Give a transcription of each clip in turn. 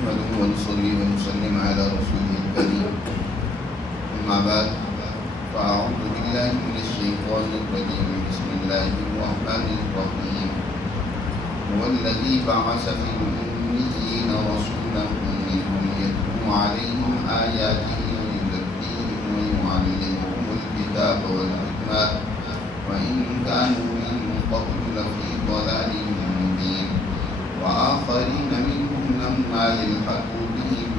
نحمده ونصلي ونسلم على رسوله الكريم أما بعد فأعوذ بالله من الشيطان الرجيم بسم الله الرحمن الرحيم هو الذي بعث في الأميين رسولا منهم يتلو عليهم آياته ويزكيهم ويعلمهم الكتاب والحكمة وإن كانوا من قبل لفي ضلال مبين وآخرين منهم لما يلحقوا بهم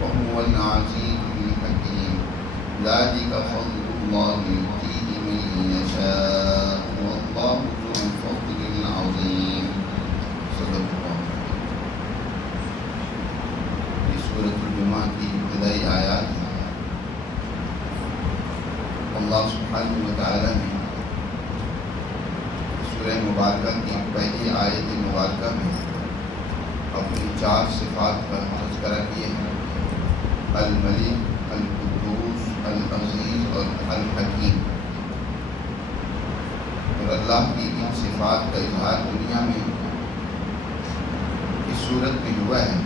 وهو العزيز الحكيم ذلك فضل الله يؤتيه من يشاء والله ذو الفضل العظيم صدق اللہ. یہ سورۃ الجمعہ کی ابتدائی آیات ہیں. اللہ سبحانہ وتعالی نے سورہ مبارکہ کی پہلی آیت مبارکہ میں اپنی 4 صفات پر تذکرہ کیے ہیں: الملک، القدوس، العزیز اور الحکیم. اور اللہ کی ان صفات کا اظہار دنیا میں اس صورت میں ہوا ہے،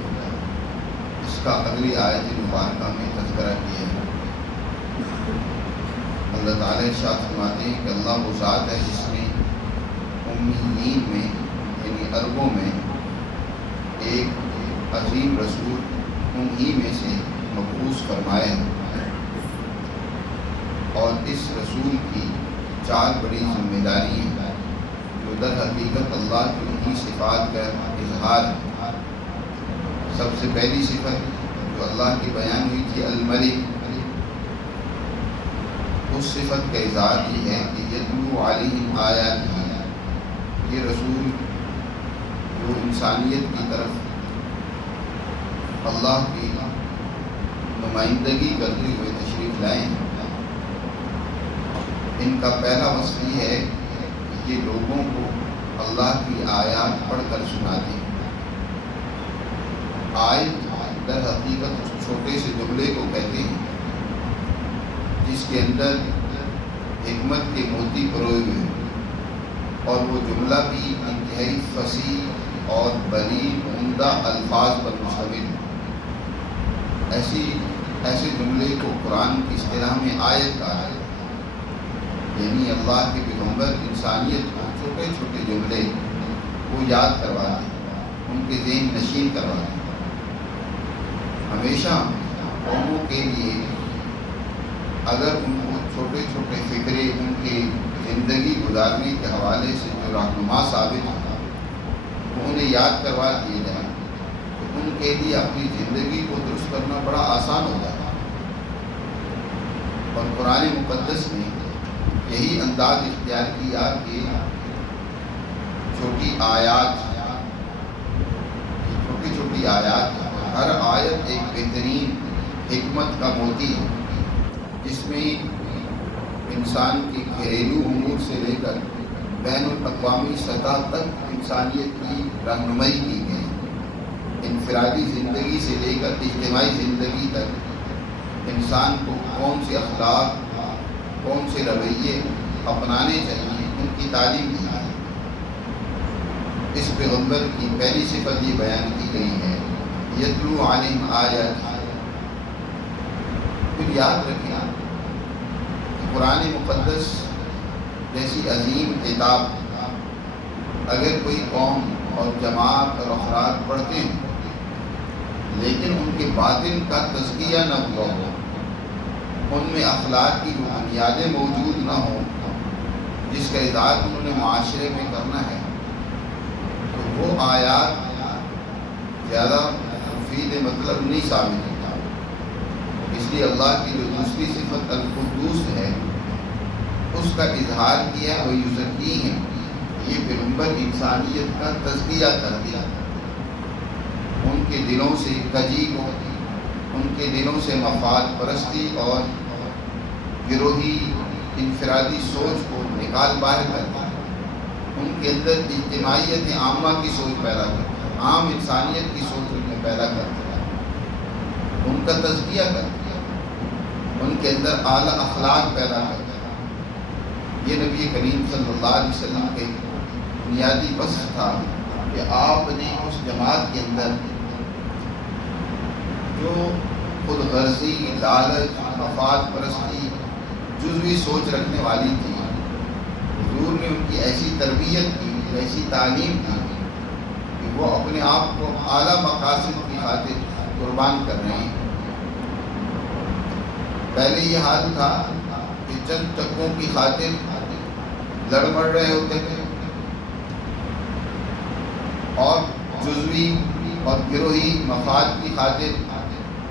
اس کا اگلی آیت مبارکہ میں تذکرہ کیا ہے. اللہ تعالیٰ ارشاد فرماتے ہیں کہ اللہ وہ ذات ہے جس نے امیین میں یعنی عربوں میں ایک عظیم رسول انہی میں سے مبعوث فرمائے ہیں، اور اس رسول کی 4 بڑی ذمہ داری ہیں جو در حقیقت اللہ کی انہی صفات کا اظہار ہے. سب سے پہلی صفت جو اللہ کی بیان ہوئی تھی الملک، اس صفت کا اظہار یہ ہے کہ یتلو علیہم آیاتہ، یہ رسول جو انسانیت کی طرف اللہ کی نمائندگی کرتے ہوئے تشریف لائے ہیں. ان کا پہلا وصف یہ ہے کہ یہ لوگوں کو اللہ کی آیات پڑھ کر سناتے ہیں. آیت در حقیقت اس چھوٹے سے جملے کو کہتے ہیں جس کے اندر حکمت کے موتی پروئے ہوئے ہیں، اور وہ جملہ بھی انتہائی فصیح اور بلیغ عمدہ الفاظ پر مشتمل ہے. ایسے جملے کو قرآن کی اصطلاح میں آیت کہا ہے. یعنی اللہ کے پیغمبر انسانیت کو چھوٹے چھوٹے جملے وہ یاد کرواتے ہیں، ان کے ذہن نشین کرواتے ہیں. ہمیشہ قوموں کے لیے اگر ان کو چھوٹے چھوٹے فکرے ان کے زندگی گزارنے کے حوالے سے جو رہنما ثابت ہوتا وہ انہیں یاد کروا دیے جائیں تو ان کے لیے اپنی زندگی کو درست کرنا بڑا آسان ہوتا ہے. اور قرآن مقدس نے یہی انداز اختیار کیا کہ چھوٹی چھوٹی آیات ہر آیت ایک بہترین حکمت کا موتی ہے جس میں انسان کے گھریلو امور سے لے کر بین الاقوامی سطح تک انسانیت کی رہنمائی کی گئی. انفرادی زندگی سے لے کر اجتماعی زندگی تک انسان کو کون سے اخلاق، کون سے رویے اپنانے چاہیے، ان کی تعلیم دی ہے. اس پیغمبر کی پہلی صفت یہ بیان کی گئی ہے یتلو علیہم آیات. پھر یاد رکھیں قرآن مقدس جیسی عظیم کتاب اگر کوئی قوم اور جماعت اور افراد پڑھتے ہیں لیکن ان کے باطن کا تزکیہ نہ ہوا ہو، ان میں اخلاق کی وہ بنیادیں موجود نہ ہوں جس کا اظہار انہوں نے معاشرے میں کرنا ہے، تو وہ آیات زیادہ مفید مطلب نہیں ثابت ہوتا. اس لیے اللہ کی جو دوسری صفت القدوس ہے اس کا اظہار کیا وہ یزکی ہیں. یہ پیغمبر انسانیت کا تزکیہ کر دیا، ان کے دلوں سے کجی کو، ان کے دلوں سے مفاد پرستی اور گروہی انفرادی سوچ کو نکال باہر کر دیا. ان کے اندر اجتماعیت عامہ کی سوچ پیدا کر دیا، عام انسانیت کی سوچ ان میں پیدا کر دیا، ان کا تزکیہ کر دیا، ان کے اندر اعلیٰ اخلاق پیدا کر دیا. یہ نبی کریم صلی اللہ علیہ وسلم کے بنیادی وصف تھا کہ آپ نے اس جماعت کے اندر جو خود غرضی، لالچ، مفاد پرستی، جزوی سوچ رکھنے والی تھی، حضور نے ان کی ایسی تربیت کی، ایسی تعلیم کی کہ وہ اپنے آپ کو اعلیٰ مقاصد کی خاطر قربان کر رہے ہیں۔ پہلے یہ حال تھا کہ چند ٹکوں کی خاطر لڑ مر رہے ہوتے تھے اور جزوی اور گروہی مفاد کی خاطر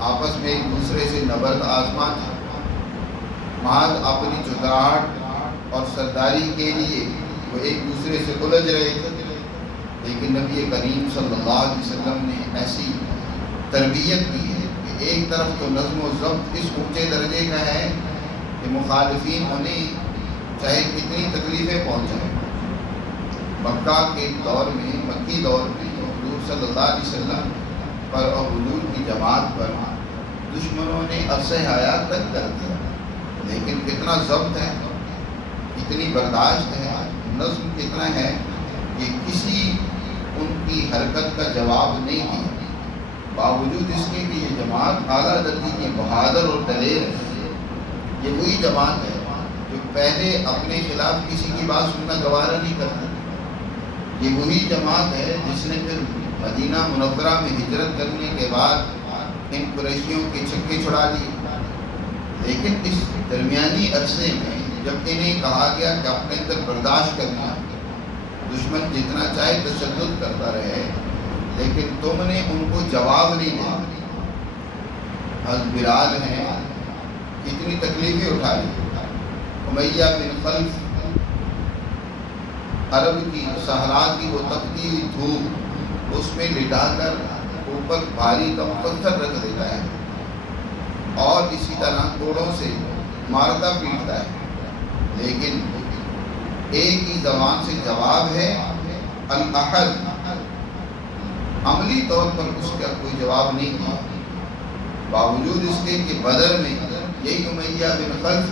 آپس میں ایک دوسرے سے نبرد آزما تھا۔ محض اپنی چتراہٹ اور سرداری کے لیے وہ ایک دوسرے سے الجھ رہے تھے، لیکن نبی کریم صلی اللہ علیہ وسلم نے ایسی تربیت کی ہے کہ ایک طرف تو نظم و ضبط اس اونچے درجے کا ہے کہ مخالفین انہیں چاہے کتنی تکلیفیں پہنچائیں۔ مکہ کے دور میں، مکی دور میں حضور صلی اللہ علیہ وسلم پر اور حضور کی جماعت پر دشمنوں نے عرصہ حیات تک کر دیا، لیکن کتنا ضبط ہے، کتنی برداشت ہے، نظم کتنا ہے کہ کسی ان کی حرکت کا جواب نہیں دیا، باوجود اس کے کہ یہ جماعت اعلیٰ درجے کی بہادر اور دلیر ہے۔ یہ وہی جماعت ہے جو پہلے اپنے خلاف کسی کی بات سننا گوارا نہیں کرتی۔ یہ وہی جماعت ہے جس نے پھر مدینہ منورہ میں ہجرت کرنے کے بعد ان قریشیوں کے چھکے چھڑا لیے، لیکن اس درمیانی عرصے میں جب انہیں کہا گیا کہ اپنے اندر برداشت کرنا، دشمن جتنا چاہے تشدد کرتا رہے لیکن تم نے ان کو جواب نہیں دیا۔ حضرت بلال ہیں، کتنی تکلیفیں اٹھا لی۔ امیہ بن خلف، عرب کی صحرا کی وہ تپتی ہوئی دھوپ، اس میں لٹا کر اوپر بھاری کا پتھر رکھ دیتا ہے اور اسی طرح کوڑوں سے مارتا پیٹتا ہے، لیکن ایک ہی زبان سے جواب ہے الاحد۔ عملی طور پر اس کا کوئی جواب نہیں دیا، باوجود اس کے کہ بدر میں یہی امیہ بن خلف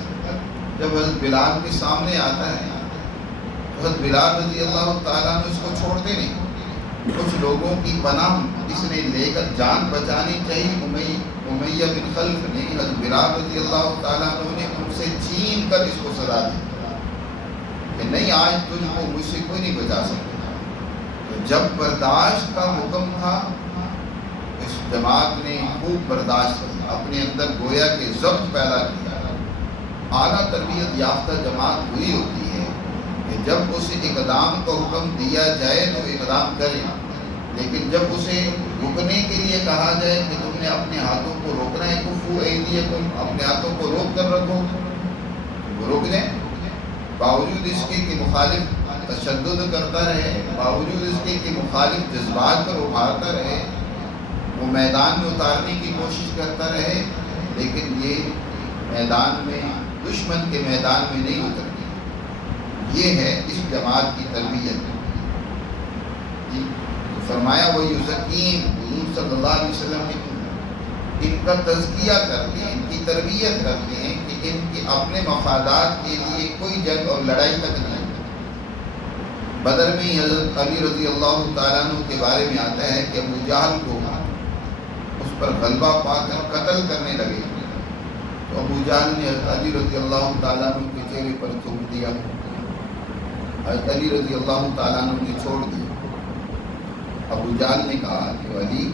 جب حضرت بلال کے سامنے آتا ہے تو حضرت بلال رضی اللہ تعالیٰ نے اس کو چھوڑتے نہیں۔ کچھ لوگوں کی پناہ اس نے لے کر جان بچانی چاہیے، امیہ بن خلف نے حضرت بلال رضی اللہ تعالیٰ نے ان سے چھین کر اس کو سزا دی کہ نہیں، آج تجھ کو مجھ سے کوئی نہیں بچا سکتا۔ تو جب برداشت کا حکم تھا، اس جماعت نے خوب برداشت کیا، اپنے اندر گویا کہ ضبط پیدا کیا۔ اعلیٰ تربیت یافتہ جماعت وہی ہوتی ہے کہ جب اسے اقدام کا حکم دیا جائے تو اقدام کرے، لیکن جب اسے رکنے کے لیے کہا جائے کہ تم نے اپنے ہاتھوں کو روکنا ہے، کفو ایدیکم، اپنے ہاتھوں کو روک کر رکھو، وہ روک جائیں، باوجود اس کے کہ مخالف تشدد کرتا رہے، باوجود اس کے کہ مخالف جذبات پر ابھارتا رہے، وہ میدان میں اتارنے کی کوشش کرتا رہے، لیکن یہ میدان میں، دشمن کے میدان میں نہیں اترتی۔ یہ ہے اس جماعت کی تربیت۔ جی تو فرمایا وہ یزکیم، حضور صلی اللہ علیہ وسلم نے ان کا تزکیہ کرتے ہیں، ان کی تربیت کرتے ہیں کہ ان کے اپنے مفادات کے لیے کوئی جنگ اور لڑائی تک نہیں۔ بدر میں ہی حضرت علی رضی اللہ تعالیٰ عنہ کے بارے میں آتا ہے کہ ابو جہل کو اس پر غلبہ پا کر قتل کرنے لگے تو ابو جہل نے حضرت علی رضی اللہ تعالیٰ عنہ کے چہرے پر تھوک دیا، حضرت علی رضی اللہ تعالیٰ عنہ نے چھوڑ دیا۔ ابو جہل نے کہا کہ علی،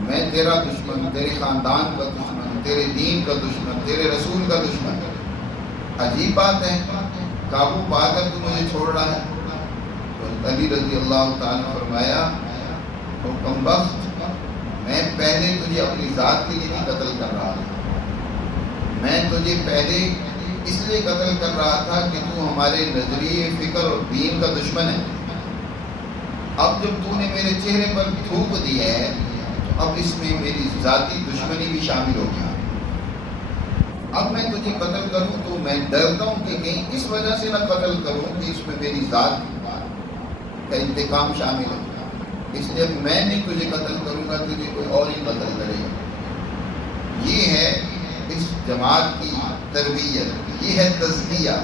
میں تیرا دشمن، تیرے خاندان کا دشمن، تیرے دین کا دشمن، تیرے رسول کا دشمن، عجیب بات ہے، قابو پا کر تو مجھے چھوڑ رہا ہے۔ تو علی رضی اللہ تعالیٰ نے فرمایا، تو کم بخت، میں پہلے تجھے اپنی ذات کے لیے نہیں قتل کر رہا تھا، میں تجھے پہلے اس لیے قتل کر رہا تھا کہ تو ہمارے نظریے، فکر اور دین کا دشمن ہے۔ اب جب تو نے میرے چہرے پر تھوک دیا ہے تو اب اس میں میری ذاتی دشمنی بھی شامل ہو گیا۔ اب میں تجھے قتل کروں تو میں ڈرتا ہوں کہ کہیں اس وجہ سے نہ قتل کروں کہ اس میں میری ذات کا انتقام شامل ہے، اس لیے میں نہیں تجھے قتل کروں گا، تجھے کوئی اور ہی قتل کرے گا۔ یہ ہے اس جماعت کی تربیت، یہ ہے تزکیہ،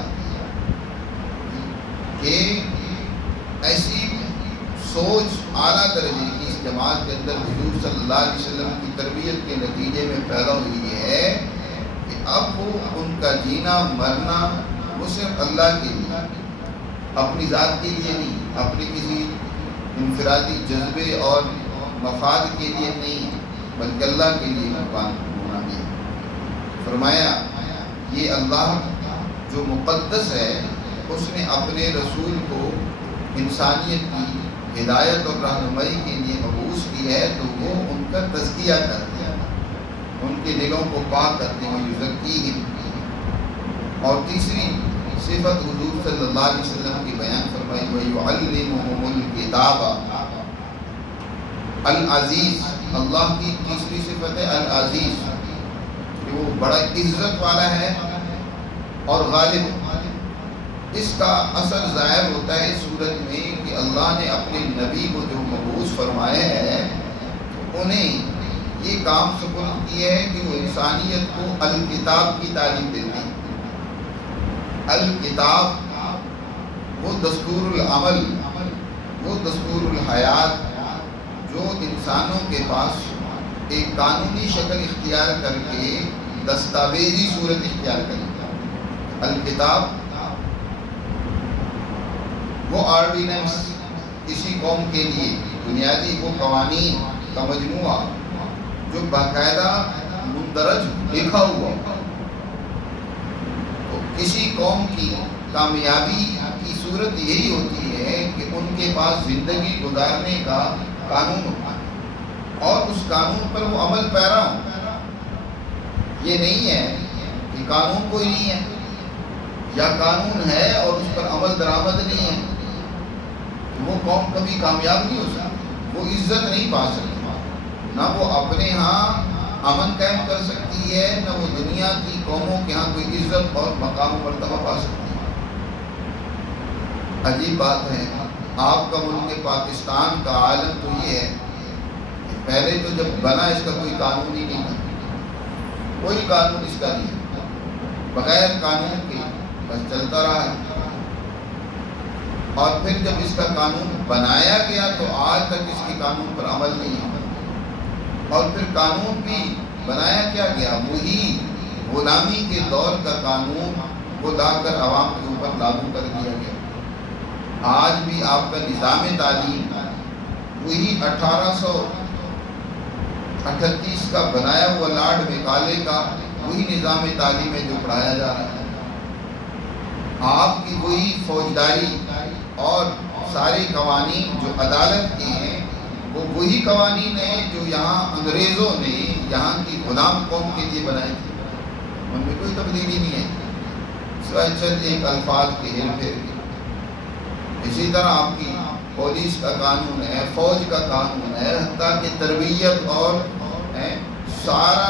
کہ ایسی سوچ اعلیٰ درجے کی، اس ایسی جماعت کے اندر حضور صلی اللہ علیہ وسلم کی تربیت کے نتیجے میں پیدا ہوئی ہے کہ اب وہ ان کا جینا مرنا وہ صرف اللہ کے لیے، اپنی ذات کے لیے نہیں، اپنے کسی انفرادی جذبے اور مفاد کے لیے نہیں، بلکہ اللہ کے لیے قربان ہونا ہے۔ فرمایا یہ اللہ جو مقدس ہے اس نے اپنے رسول کو انسانیت کی ہدایت اور رہنمائی کے لیے مبعوث کی ہے، تو وہ ان کا تزکیہ کرتے ہیں، ان کے دلوں کو پاک کرتے ہیں، یزکیہم۔ اور تیسری صفت حضور صلی اللہ علیہ وسلم کی بیان فرمائی، وَيُعَلِّمُهُمُ الْكِتَابَ العزیز۔ اللہ کی تیسری صفت ہے العزیز، کہ وہ بڑا عزت والا ہے اور غالب۔ اس کا اثر ظاہر ہوتا ہے اس صورت میں کہ اللہ نے اپنے نبی کو جو مبعوث فرمایا ہے تو انہیں یہ کام سپرد کیا ہے کہ وہ انسانیت کو الکتاب کی تعلیم دیتے ہیں۔ الکتاب وہ دستور العمل، وہ دستور الحیات جو انسانوں کے پاس ایک قانونی شکل اختیار کر کے دستاویزی صورت اختیار کرے۔ الکتاب وہ آرڈیننس کسی قوم کے لیے بنیادی وہ قوانین کا مجموعہ جو باقاعدہ مندرج لکھا ہوا، تو کسی قوم کی کامیابی کی صورت یہی ہوتی ہے کہ ان کے پاس زندگی گزارنے کا قانون ہو اور اس قانون پر وہ عمل پیرا ہو۔ یہ نہیں ہے کہ قانون کوئی نہیں ہے یا قانون ہے اور اس پر عمل درآمد نہیں ہے، وہ قوم کبھی کامیاب نہیں ہو سکتی، وہ عزت نہیں پا سکتی، نہ وہ اپنے ہاں امن قائم کر سکتی ہے، نہ وہ دنیا کی قوموں کے ہاں کوئی عزت اور مقام و مرتبہ پا سکتی ہے۔ عجیب بات ہے، آپ کا ملک پاکستان کا عالم تو یہ ہے کہ پہلے تو جب بنا اس کا کوئی قانون ہی نہیں تھا، کوئی قانون اس کا نہیں، بغیر قانون کے بس چلتا رہا ہے۔ اور پھر جب اس کا قانون بنایا گیا تو آج تک اس کے قانون پر عمل نہیں ہے، اور پھر قانون بھی بنایا کیا گیا، وہی غلامی کے دور کا قانون وہ لا کر عوام کے اوپر لاگو کر دیا گیا۔ آج بھی آپ کا نظام تعلیم وہی 1838 کا بنایا ہوا لارڈ میکالے کا وہی نظام تعلیم ہے جو پڑھایا جا رہا ہے۔ آپ کی وہی فوجداری اور سارے قوانین جو عدالت کے ہیں وہ وہی قوانین ہیں جو یہاں انگریزوں نے یہاں کی غلام قوم کے لیے بنائے تھے، ان میں کوئی تبدیلی نہیں ہے سوائے چند ایک الفاظ کے ہیر پھیر کے۔ اسی طرح آپ کی پولیس کا قانون ہے، فوج کا قانون ہے، حتیٰ کہ تربیت اور سارا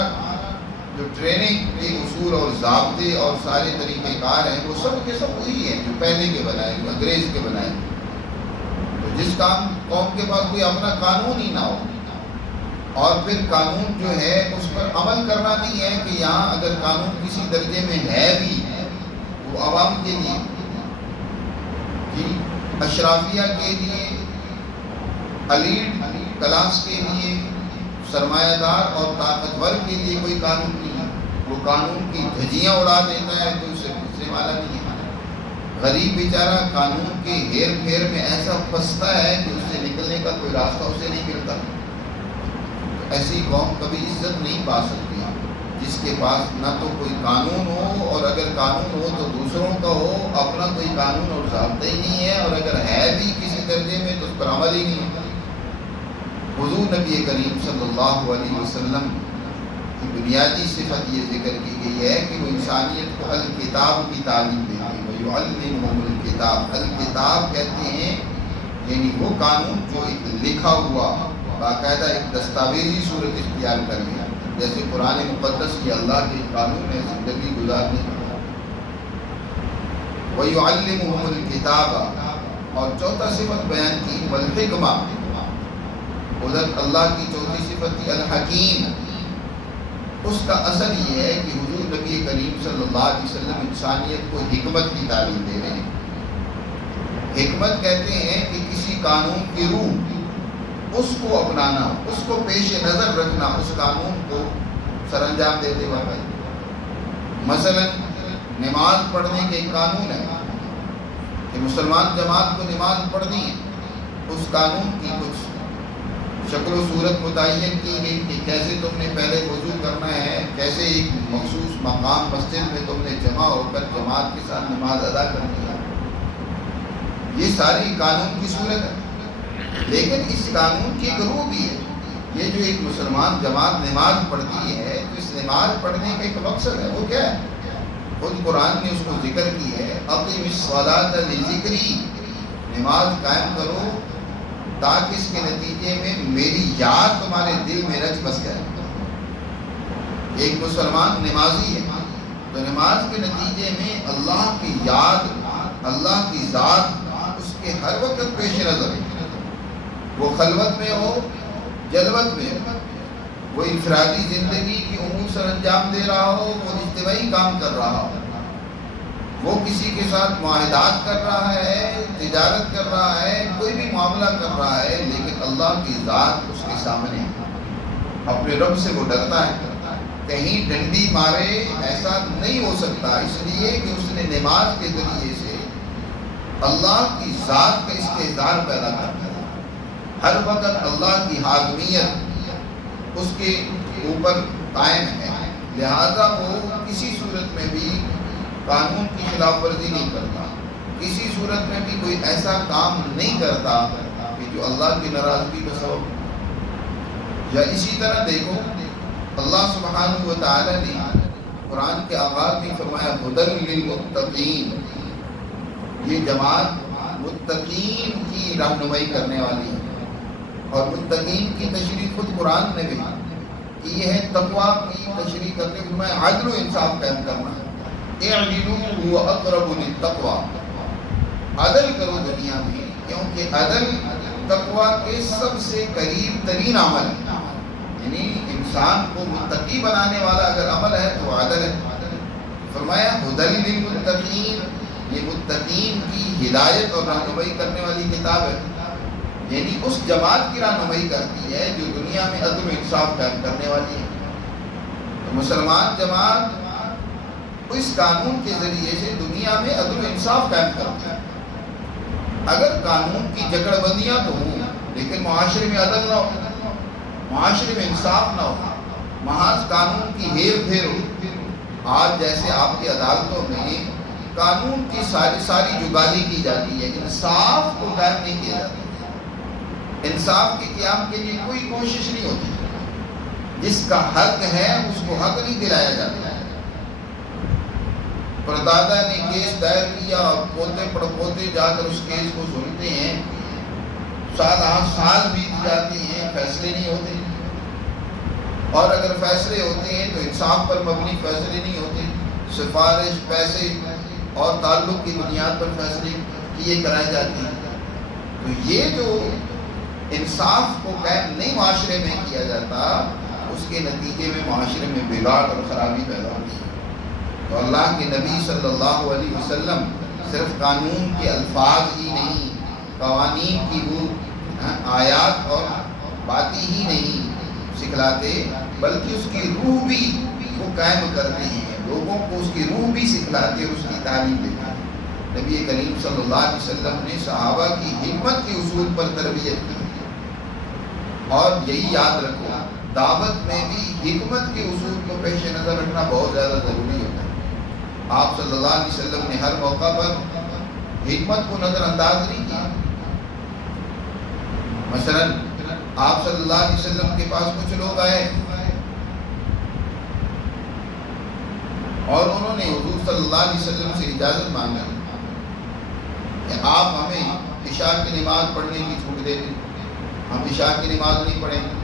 جو ٹریننگ کے اصول اور ضابطے اور سارے طریقہ کار ہیں وہ سب کے سب وہی ہیں جو پہلے کے بنائے، جو انگریز کے بنائے۔ تو جس قوم کے پاس کوئی اپنا قانون ہی نہ ہو اور پھر قانون جو ہے اس پر عمل کرنا نہیں ہے کہ یہاں اگر قانون کسی درجے میں ہے بھی وہ عوام کے لیے، اشرافیہ کے لیے، ایلیٹ کلاس کے لیے، سرمایہ دار اور طاقتور کے لیے کوئی قانون نہیں ہے، وہ قانون کی دھجیاں اڑا دیتا ہے تو اسے پوچھنے والا نہیں ہے۔ غریب بیچارہ قانون کے ہیر پھیر میں ایسا پھنستا ہے کہ اس سے نکلنے کا کوئی راستہ اسے نہیں ملتا۔ تو ایسی قوم کبھی عزت نہیں پا سکتی جس کے پاس نہ تو کوئی قانون ہو، اور اگر قانون ہو تو دوسروں کا ہو، اپنا کوئی قانون اور ضابطہ ہی نہیں ہے، اور اگر ہے بھی کسی درجے میں تو اس پر عمل ہی نہیں ہے۔ حضور نبی کریم صلی اللہ علیہ وسلم کی بنیادی صفت یہ ذکر کی گئی ہے کہ وہ انسانیت کو الکتاب کی تعلیم دیتے ہیں۔ وَيُعَلِّمُهُمُ الْكِتَابَ، الکتاب کہتے ہیں یعنی وہ قانون جو ایک لکھا ہوا باقاعدہ ایک دستاویزی صورت اختیار کر لیا، جیسے قرآن مقدس یہ اللہ کے قانون ہے زندگی گزارنے کا۔ وَيُعَلِّمُهُمُ الْكِتَابَ، اور چوتھا صفت بیان کی والحکمہ، ادھر اللہ کی چوتھی صفت تھی الحکیم۔ اس کا اثر یہ ہے کہ حضور نبی کریم صلی اللہ علیہ وسلم انسانیت کو حکمت کی تعلیم دے رہے ہیں۔ حکمت کہتے ہیں کہ کسی قانون کی روح اس کو اپنانا، اس کو پیش نظر رکھنا، اس قانون کو سر انجام دیتے ہوئے بھائی۔ مثلا نماز پڑھنے کے ایک قانون ہے کہ مسلمان جماعت کو نماز پڑھنی ہے، اس قانون کی کچھ شکل و صورت متعین کی گئی کہ کیسے تم نے پہلے وضو کرنا ہے، کیسے ایک مخصوص مقام مسجد میں تم نے جمع ہو کر جماعت کے ساتھ نماز ادا کرنی ہے۔ یہ ساری قانون کی صورت ہے، لیکن اس قانون کی ایک روح بھی ہے۔ یہ جو ایک مسلمان جماعت نماز پڑھتی ہے تو اس نماز پڑھنے کا ایک مقصد ہے، وہ کیا ہے؟ خود قرآن نے اس کو ذکر کی ہے، اقیم الصلاۃ لذکری، نماز قائم کرو تاکہ اس کے نتیجے میں میری یاد تمہارے دل میں رچ بس جائے۔ ایک مسلمان نمازی ہے تو نماز کے نتیجے میں اللہ کی یاد، اللہ کی ذات اس کے ہر وقت پیش نظر ہے، وہ خلوت میں ہو جلوت میں ہو، وہ انفرادی زندگی کی امور سر انجام دے رہا ہو، وہ اجتماعی کام کر رہا ہو، وہ کسی کے ساتھ معاہدات کر رہا ہے، تجارت کر رہا ہے، کوئی بھی معاملہ کر رہا ہے، لیکن اللہ کی ذات اس کے سامنے ہے، اپنے رب سے وہ ڈرتا ہے، کہیں ڈنڈی مارے ایسا نہیں ہو سکتا، اس لیے کہ اس نے نماز کے ذریعے سے اللہ کی ذات کا استحضار پیدا کرتا ہے۔ ہر وقت اللہ کی حاکمیت اس کے اوپر قائم ہے، لہذا وہ کسی صورت میں بھی قانون کی خلاف ورزی نہیں کرتا، کسی صورت میں بھی کوئی ایسا کام نہیں کرتا کہ جو اللہ کی ناراضگی کا سبب ہو۔ یا اسی طرح دیکھو اللہ سبحانہ و تعالی نے قرآن کے آغاز میں فرمایا ھدی للمتقین، یہ جماعت متقین کی رہنمائی کرنے والی ہے، اور متقین کی تشریح خود قرآن نے بھی کی ہے، تقویٰ کی تشریح کرتے ہوئے عدل و انصاف قائم کرنا ہے۔ اعدلوا هو اقرب للتقوی، عدل کرو دنیا میں، کیونکہ عدل تقویٰ کے سب سے قریب ترین عمل ہے، یعنی انسان کو متقی بنانے والا اگر عمل ہے تو عدل ہے۔ فرمایا ھدی للمتقین، یہ متقین کی ہدایت اور رہنمائی کرنے والی کتاب ہے، یعنی اس جماعت کی رہنمائی کرتی ہے جو دنیا میں عدل و انصاف قائم کرنے والی ہے۔ تو مسلمان جماعت اس قانون کے ذریعے سے دنیا میں عدل و انصاف قائم کرتی ہے۔ اگر قانون کی جکڑ بندیاں تو ہوں لیکن معاشرے میں عدل نہ ہو، معاشرے میں انصاف نہ ہو، محض قانون کی ہیر پھیر ہو، آج جیسے آپ کی عدالتوں میں قانون کی ساری جگالی کی جاتی ہے، انصاف کو قائم نہیں کیا جاتا، انصاف کے قیام کے لیے کوئی کوشش نہیں ہوتی، جس کا حق ہے اس کو حق نہیں دلایا جاتا ہے۔ پردادا نے کیس دائر کیا اور پوتے پڑپوتے جا کر اس کیس کو سنتے ہیں، 7-8 سال بیت جاتے ہیں، فیصلے نہیں ہوتے، اور اگر فیصلے ہوتے ہیں تو انصاف پر مبنی فیصلے نہیں ہوتے، سفارش، پیسے اور تعلق کی بنیاد پر فیصلے کیے کرائے جاتے ہیں۔ تو یہ جو انصاف کو قائم نہیں معاشرے میں کیا جاتا، اس کے نتیجے میں معاشرے میں بگاڑ اور خرابی پیدا ہوتی ہے۔ تو اللہ کے نبی صلی اللہ علیہ وسلم صرف قانون کے الفاظ ہی نہیں، قوانین کی وہ آیات اور باتیں ہی نہیں سکھلاتے، بلکہ اس کی روح بھی وہ قائم کرتے ہیں، لوگوں کو اس کی روح بھی سکھلاتے اور اس کی تعلیم دیتے ہیں۔ نبی کریم صلی اللہ علیہ وسلم نے صحابہ کی حکمت کے اصول پر تربیت کی، اور یہی یاد رکھو دعوت میں بھی حکمت کے اصول کو پیش نظر رکھنا بہت زیادہ ضروری ہوتا ہے۔ آپ صلی اللہ علیہ وسلم نے ہر موقع پر حکمت کو نظر انداز نہیں کیا۔ مثلا آپ صلی اللہ علیہ وسلم کے پاس کچھ لوگ آئے اور انہوں نے حضور صلی اللہ علیہ وسلم سے اجازت مانگا کہ آپ ہمیں عشاء کی نماز پڑھنے کی چھوٹ دے دیں، ہم عشاء کی نماز نہیں پڑھیں گے۔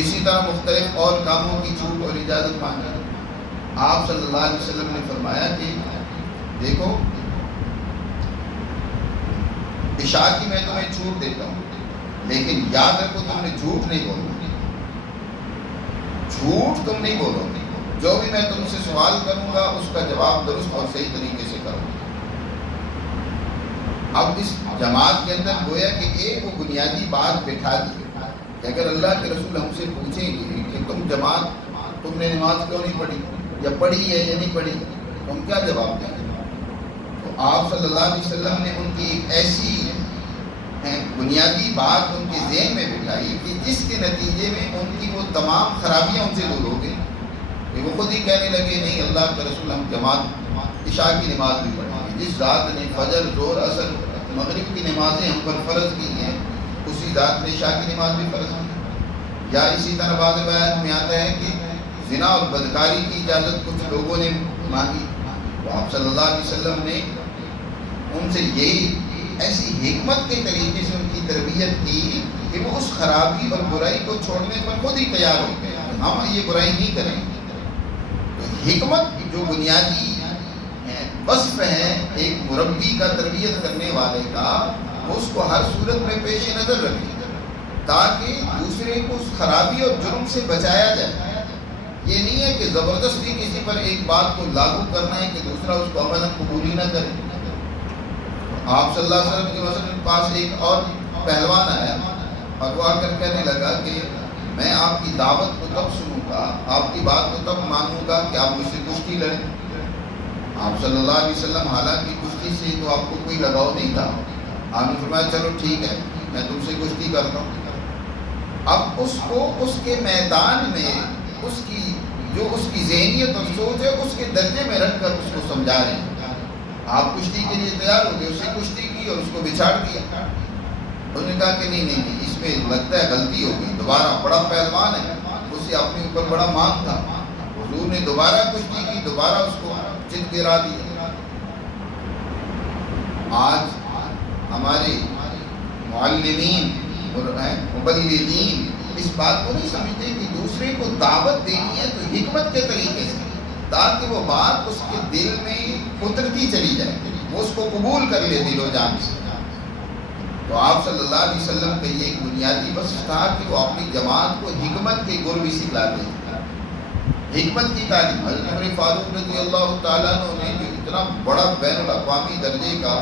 اسی طرح مختلف اور کاموں کی چھوٹ اور اجازت مانگا۔ آپ صلی اللہ علیہ وسلم نے فرمایا کہ دیکھو عشاء کی میں تمہیں چھوٹ دیتا ہوں، لیکن یاد رکھو تم نے جھوٹ نہیں بولنا، جھوٹ تم نہیں بولو، جو بھی میں تم سے سوال کروں گا اس کا جواب درست اور صحیح طریقے سے کرو۔ اب اس جماعت کے اندر گویا کہ ایک وہ بنیادی بات بٹھا دی کہ اگر اللہ کے رسول ہم سے پوچھیں گے کہ تم نے نماز کیوں نہیں پڑھی، یا پڑھی ہے یا نہیں پڑھی، تم کیا جواب دیں گے؟ تو آپ صلی اللہ علیہ وسلم نے ان کی ایک ایسی بنیادی بات ان کے ذہن میں بٹھائی کہ جس کے نتیجے میں ان کی وہ تمام خرابیاں ان سے دور ہو گئی کہ وہ خود ہی کہنے لگے نہیں اللہ کے رسول ہم جماعت عشاء کی نماز بھی پڑھیں گے، جس ذات نے فجر ظہر عصر مغرب کی نمازیں ہم پر فرض کی ہیں اسی ذات نے عشاء کی نماز بھی فرض کی۔ یا اسی طرح بعض بیان میں آتا ہے کہ زنا اور بدکاری کی اجازت کچھ لوگوں نے مانگی، تو آپ صلی اللہ علیہ وسلم نے ان سے یہی ایسی حکمت کے طریقے سے ان کی تربیت کی کہ وہ اس خرابی اور برائی کو چھوڑنے پر خود ہی تیار ہو گئے، ہم یہ برائی نہیں کریں گے۔ تو حکمت جو بنیادی وصف ہے ایک مربی کا تربیت کرنے والے کا، اس کو ہر صورت میں پیش نظر رکھے تاکہ دوسرے کو اس خرابی اور جرم سے بچایا جائے۔ یہ نہیں ہے کہ زبردستی کسی پر ایک بات کو لاگو کرنا ہے کہ دوسرا اس کو عملاً قبول ہی نہ کرے۔ آپ صلی اللہ علیہ وسلم کے مثلاً پاس ایک اور پہلوان آیا اور وہ آ کر کہنے لگا کہ میں آپ کی دعوت کو تب سنوں گا، آپ کی بات کو تب مانوں گا کہ آپ مجھ سے کشتی لڑیں۔ آپ صلی اللہ علیہ وسلم حالانکہ کشتی سے تو آپ کو کوئی لگاؤ نہیں تھا، آپ نے فرمایا چلو ٹھیک ہے میں تم سے کشتی کرتا ہوں۔ اب اس کو اس کے میدان میں اس کی ذہنیت اور سوچ ہے اس کے درجے میں رکھ کر اس کو سمجھا رہے ہیں۔ آپ کشتی کے لیے تیار ہو گئے، اس سے کشتی کی اور اس کو بچھاڑ دیا۔ انہوں نے کہا کہ نہیں اس میں لگتا ہے غلطی ہوگی، دوبارہ بڑا پہلوان ہے، اسے اپنے اوپر بڑا مان تھا، حضور نے دوبارہ کشتی کی، دوبارہ اس کو چت گرا دیا۔ آج ہمارے معلمین اور مبلغین اس بات کو نہیں سمجھتے کہ دوسرے کو دعوت دینی ہے تو حکمت کے طریقے سے، تاکہ وہ بات اس کے دل میں اترتی چلی جائے، وہ اس کو قبول کر لے دل و جان سے۔ تو آپ صلی اللہ علیہ وسلم کا یہ ایک بنیادی وصف تھا کہ وہ اپنی جماعت کو حکمت کے گر بھی سکھلاتے تھے، حکمت کی تعلیم۔ حضرت عمر فاروق رضی اللہ تعالیٰ عنہ نے جو اتنا بڑا بین الاقوامی درجے کا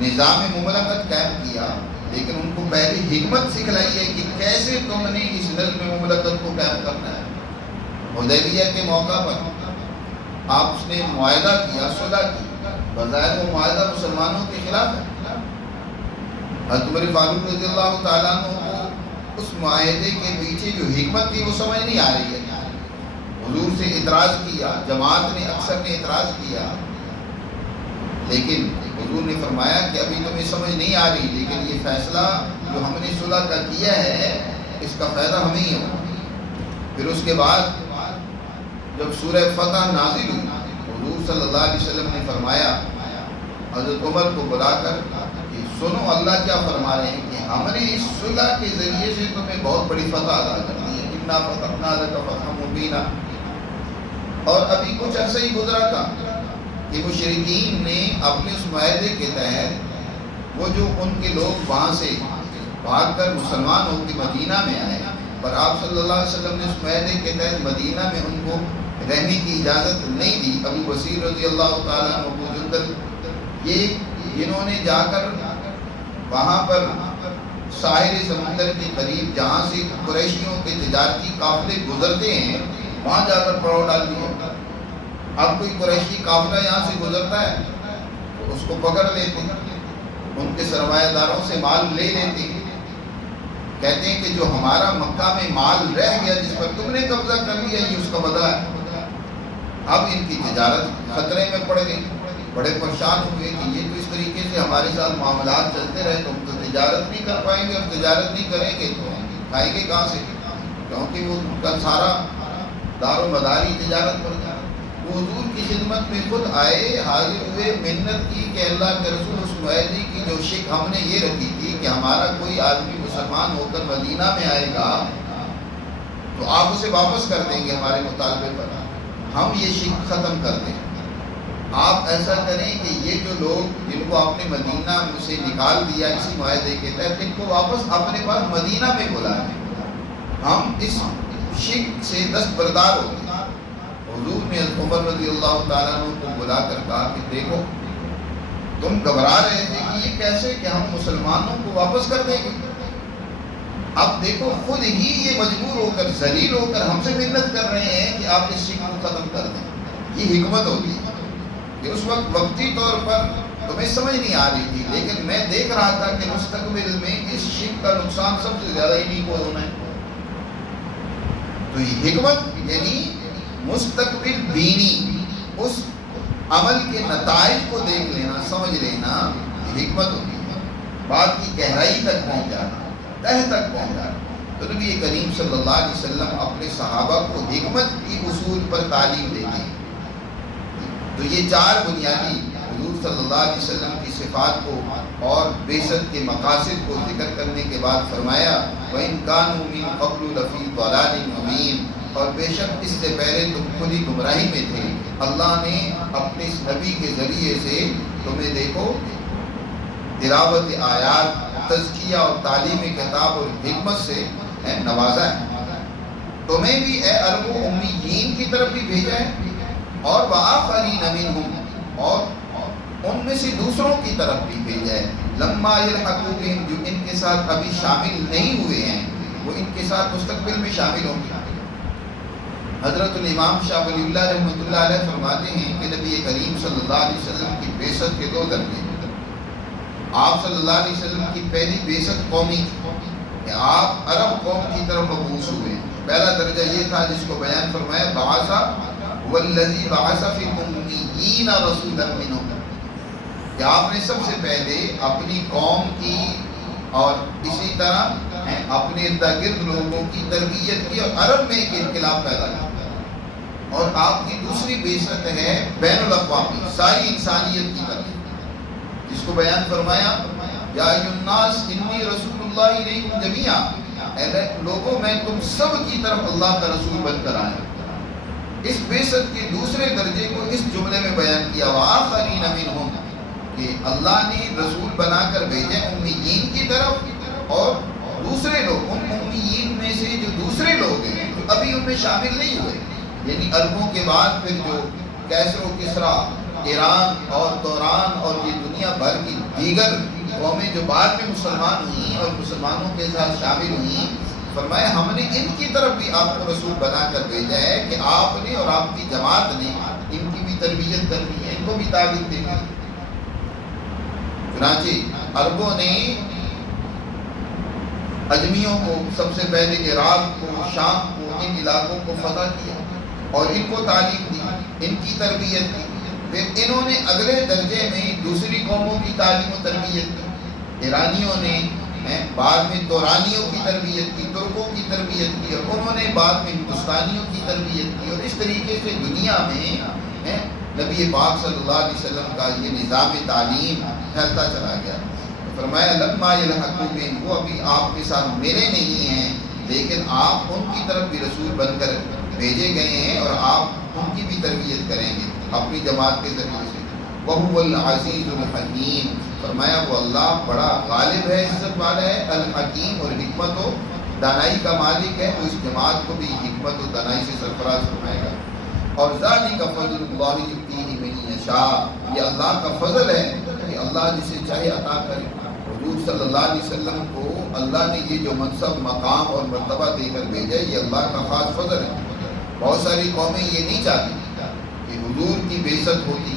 نظام مملکت قائم کیا، لیکن ان کو پہلے حکمت سکھلائی ہے کہ کیسے تم نے اس نظم مملکت کو قائم کرنا ہے۔ حدیبیہ کے موقع پر آپ نے معاہدہ کیا، صلح کی، بظاہر وہ معاہدہ مسلمانوں کے خلاف ہے۔ حضرت عمر فاروق رضی اللہ تعالیٰ عنہ کو اس معاہدے کے پیچھے جو حکمت تھی وہ سمجھ نہیں آ رہی ہے۔ حضور سے اعتراض کیا، جماعت نے اکثر نے اعتراض کیا، لیکن حضور نے فرمایا کہ ابھی تمہیں سمجھ نہیں آ رہی، لیکن یہ فیصلہ جو ہم نے صلح کا کیا ہے اس کا فائدہ ہمیں ہی ہوگا۔ پھر اس کے بعد جب سورہ فتح نازل ہوئی، حضور صلی اللہ علیہ وسلم نے فرمایا حضرت عمر کو بلا کر کہ سنو اللہ کیا فرما رہے ہیں کہ ہم نے اس صلح کے ذریعے سے تمہیں بہت بڑی فتح عطا کر دی ہے، انا فتحنا لک فتحا مبینا۔ اور ابھی کچھ عرصہ ہی گزرا تھا کہ مشرکین نے اپنے اس معاہدے کے تحت وہ جو ان کے لوگ وہاں سے بھاگ کر مسلمان ہو کے مدینہ میں آئے، پر آپ صلی اللہ علیہ وسلم نے اس معاہدے کے تحت مدینہ میں ان کو رہنے کی اجازت نہیں دی۔ ابو بصیر رضی اللہ تعالیٰ عنہ، ابو جندل، یہ جنہوں نے جا کر وہاں پر ساحل سمندر کے قریب جہاں سے قریشیوں کے تجارتی قافلے گزرتے ہیں وہاں جا کر پڑاؤ ڈال دیا۔ اب کوئی قریشی قافلہ یہاں سے گزرتا ہے تو اس کو پکڑ لیتے ہیں، ان کے سرمایہ داروں سے مال لے لیتے ہیں، کہتے ہیں کہ جو ہمارا مکہ میں مال رہ گیا جس پر تم نے قبضہ کر لیا یہ اس کا بدلہ ہے۔ اب ان کی تجارت خطرے میں پڑ گئی، بڑے پریشان ہوئے کہ یہ تو اس طریقے سے ہمارے ساتھ معاملات چلتے رہے تو ہم تو تجارت نہیں کر پائیں گے، اور تجارت نہیں کریں گے تو کھائیں گے کہاں سے، کیونکہ وہ ان کا سارا دار و مداری تجارت پر تھا۔ وہ حضور کی خدمت میں خود آئے، حاضر ہوئے، منت کی کہ اللہ کے رسول اس معاہدے کی جو شک ہم نے یہ رکھی تھی کہ ہمارا کوئی آدمی مسلمان ہو کر مدینہ میں آئے گا تو آپ اسے واپس کر دیں گے ہمارے مطالبے پر، ہم یہ شک ختم کر دیں۔ آپ ایسا کریں کہ یہ جو لوگ جن کو آپ نے مدینہ سے نکال دیا اسی معاہدے کے تحت، ان کو واپس اپنے پاس مدینہ میں بلائیں، ہم اس شک سے دستبردار ہو گئے۔ حضور نے عمر رضی اللہ تعالیٰ عنہ کو بلا کر کہا کہ دیکھو تم گھبرا رہے تھے کہ یہ کیسے کہ ہم مسلمانوں کو واپس کر دیں گے. اب دیکھو خود ہی یہ مجبور ہو کر ذلیل ہو کر ہم سے منت کر رہے ہیں کہ آپ اس شرک کو ختم کر دیں. یہ حکمت ہوتی ہے کہ اس وقت وقتی طور پر تمہیں سمجھ نہیں آ رہی تھی، لیکن میں دیکھ رہا تھا کہ مستقبل میں اس شرک کا نقصان سب سے زیادہ انہیں کو ہونا ہے. تو یہ حکمت یعنی مستقبل بینی، اس عمل کے نتائج کو دیکھ لینا، سمجھ لینا، یہ حکمت ہوتی ہے. بات کی گہرائی تک پہنچ جانا، تہ تک پہنچ جانا. تو نبی کریم صلی اللہ علیہ وسلم اپنے صحابہ کو حکمت کی اصول پر تعلیم دیتے ہیں. تو یہ چار بنیادی حضور صلی اللہ علیہ وسلم کی صفات کو اور بعثت کے مقاصد کو ذکر کرنے کے بعد فرمایا وَإِن كَانُوا مِن قَبْلُ لَفِي ضَلَالٍ مُبِينٍ، اور بے شک اس سے پہلے تم خود ہی گمراہی میں تھے. اللہ نے اپنے اس نبی کے ذریعے سے تمہیں دیکھو تلاوت آیات، تزکیہ اور تعلیم کتاب اور حکمت سے نوازا ہے. تمہیں بھی اے عرب و امیین کی طرف بھی بھیجا ہے، اور وآخرین منہم، اور ان میں سے دوسروں کی طرف بھی بھیجا ہے. لما یلحقوا بہم، جو ان کے ساتھ ابھی شامل نہیں ہوئے ہیں وہ ان کے ساتھ مستقبل میں شامل ہوں گے. حضرت الامام شاہ ولی اللہ رحمۃ اللہ علیہ فرماتے ہیں کہ نبی کریم صلی اللہ علیہ وسلم کی بعثت کے دو درجے. آپ صلی اللہ علیہ وسلم کی پہلی بعثت قومی کہ آپ عرب قوم کی طرف مبعوث ہوئے. پہلا درجہ یہ تھا جس کو بیان فرمایا بعث والذی بعث فی الامیین رسولا منہم، کہ آپ نے سب سے پہلے اپنی قوم کی اور اسی طرح اپنے ارد گرد لوگوں کی تربیت کی اور عرب میں ایک انقلاب پیدا کیا. اور آپ کی دوسری بعثت ہے بین الاقوامی، ساری انسانیت کی طرف، جس کو بیان فرمایا یا ایھا الناس انی رسول اللہ الیکم جمیعا، اے لوگوں میں تم سب کی طرف اللہ کا رسول بن کر آیا. اس بعثت کے دوسرے درجے کو اس جملے میں بیان کیا وآخرین منہم، کہ اللہ نے رسول بنا کر بھیجے امیین کی طرف، اور دوسرے لوگ ان امیین میں سے جو دوسرے لوگ ہیں جو ابھی ان میں شامل نہیں ہوئے، یعنی عربوں کے بعد پھر جو کیسر و کسریٰ، ایران اور توران اور یہ دنیا بھر کی دیگر قومیں جو بعد میں مسلمان ہوئیں اور مسلمانوں کے ساتھ شامل ہوئیں، فرمایا ہم نے ان کی طرف بھی آپ کو رسول بنا کر بھیجا ہے کہ آپ نے اور آپ کی جماعت نے ان کی بھی تربیت کرنی ہے، ان کو بھی تعلیم دینی ہے. چنانچہ عربوں نے اجمیوں کو سب سے پہلے عراق کو، شام کو، ان علاقوں کو فتح کیا اور ان کو تعلیم دی، ان کی تربیت کی. پھر انہوں نے اگلے درجے میں دوسری قوموں کی تعلیم و تربیت کی. ایرانیوں نے بعد میں تورانیوں کی تربیت کی، ترکوں کی تربیت کی، اور انہوں نے بعد میں ہندوستانیوں کی تربیت کی. اور اس طریقے سے دنیا میں نبی پاک صلی اللہ علیہ وسلم کا یہ نظام تعلیم پھیلتا چلا گیا. فرمایا لما یلحقوا بہم، وہ ابھی آپ کے ساتھ میرے نہیں ہیں، لیکن آپ ان کی طرف بھی رسول بن کر بھیجے گئے ہیں اور آپ ان کی بھی تربیت کریں گے اپنی جماعت کے ذریعے سے. وَهُوَ الْعَزِيزُ الْحَكِيمُ، فرمایا وہ اللہ بڑا غالب ہے، عزت والا ہے، الحکیم، اور حکمت و دانائی کا مالک ہے. وہ اس جماعت کو بھی حکمت و دانائی سے سرفراز فرمائے گا. اور ذَلِكَ فَضْلُ اللَّهِ يُؤْتِيهِ مَن يَشَاءُ، یہ اللہ کا فضل ہے کہ اللہ جسے چاہے عطا کرے. حضور صلی اللہ علیہ وسلم کو اللہ نے یہ جو منصب، مقام اور مرتبہ دے کر بھیجا، یہ اللہ کا خاص فضل ہے. بہت ساری قومیں یہ نہیں چاہتی کہ حضور کی بعثت ہوتی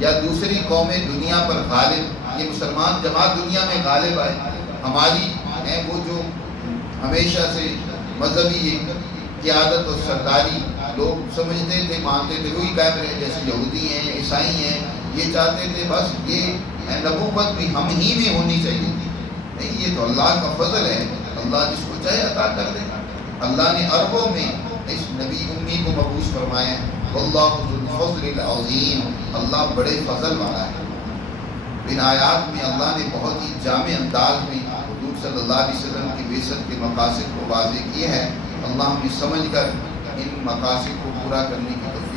یا دوسری قومیں دنیا پر غالب، یہ مسلمان جماعت دنیا میں غالب آئے. ہماری وہ جو ہمیشہ سے مذہبی قیادت اور سرداری لوگ سمجھتے تھے، مانتے تھے، وہی قائم رہے، جیسے یہودی ہیں، عیسائی ہیں، یہ چاہتے تھے بس یہ نبوت بھی ہم ہی میں ہونی چاہیے تھی. نہیں، یہ تو اللہ کا فضل ہے، اللہ جس کو چاہے عطا کر دے. اللہ نے عربوں میں اس نبی امی کو مبعوث فرمایا. واللہ ذو الفضل العظیم، اللہ بڑے فضل والا ہے. ان آیات میں اللہ نے بہت ہی جامع انداز میں حضور صلی اللہ علیہ وسلم کی بعثت کے مقاصد کو واضح کیا ہے. اللہ ہمیں سمجھ کر ان مقاصد کو پورا کرنے کی توفیق